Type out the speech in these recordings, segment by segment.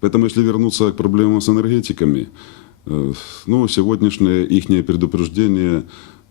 Поэтому, если вернуться к проблемам с энергетиками, э, ну, сегодняшнее их предупреждение,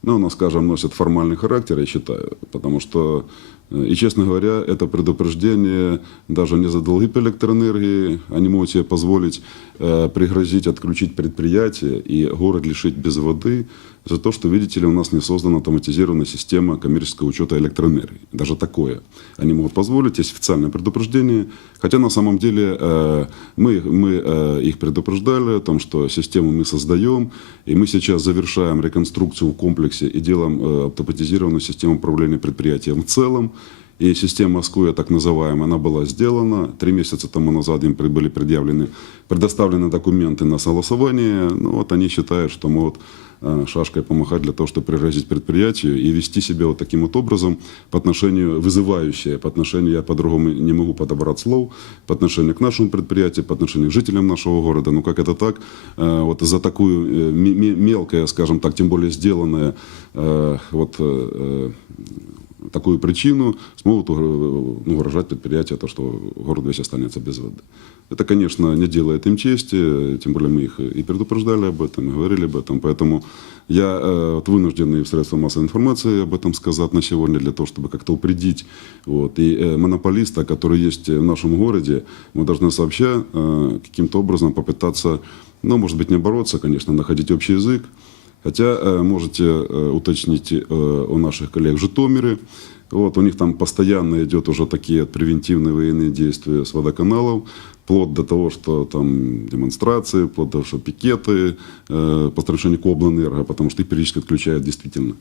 ну, оно, скажем, носит формальный характер, я считаю, потому что, и, честно говоря, это предупреждение даже не за долги по электроэнергии, они могут себе позволить э, пригрозить отключить предприятие и город лишить без воды за то, что, видите ли, у нас не создана автоматизированная система коммерческого учета электроэнергии. Даже такое они могут позволить, есть официальное предупреждение. Хотя на самом деле э, мы, мы э, их предупреждали о том, что систему мы создаем, и мы сейчас завершаем реконструкцию в комплексе и делаем э, автоматизированную систему управления предприятием в целом. И система Москвы, так называемая, она была сделана. Три месяца тому назад им были предъявлены, предоставлены документы на согласование. Ну вот они считают, что могут э, шашкой помахать для того, чтобы пригрозить предприятию и вести себя вот таким вот образом по отношению, вызывающее, по отношению, я по-другому не могу подобрать слов, по отношению к нашему предприятию, по отношению к жителям нашего города. Ну как это так? Э, Вот за такую э, ме- ме- мелкое, скажем так, тем более сделанное вот такую причину смогут э, ну, угрожать предприятия, то, что город весь останется без воды. Это, конечно, не делает им чести, тем более мы их и предупреждали об этом, и говорили об этом. Поэтому я э, вот вынужден в средствах массовой информации об этом сказать на сегодня, для того, чтобы как-то упредить. Вот. И э, монополиста, который есть в нашем городе, мы должны сообща э, каким-то образом попытаться, ну, может быть, не бороться, конечно, находить общий язык, Хотя э, можете э, уточнить э, у наших коллег в Житомире. Вот, у них там постоянно идет уже такие превентивные военные действия с водоканалов, вплоть до того, что там демонстрации, вплоть до того, что пикеты э, по отношению к облэнерго, потому что их периодически отключают действительно.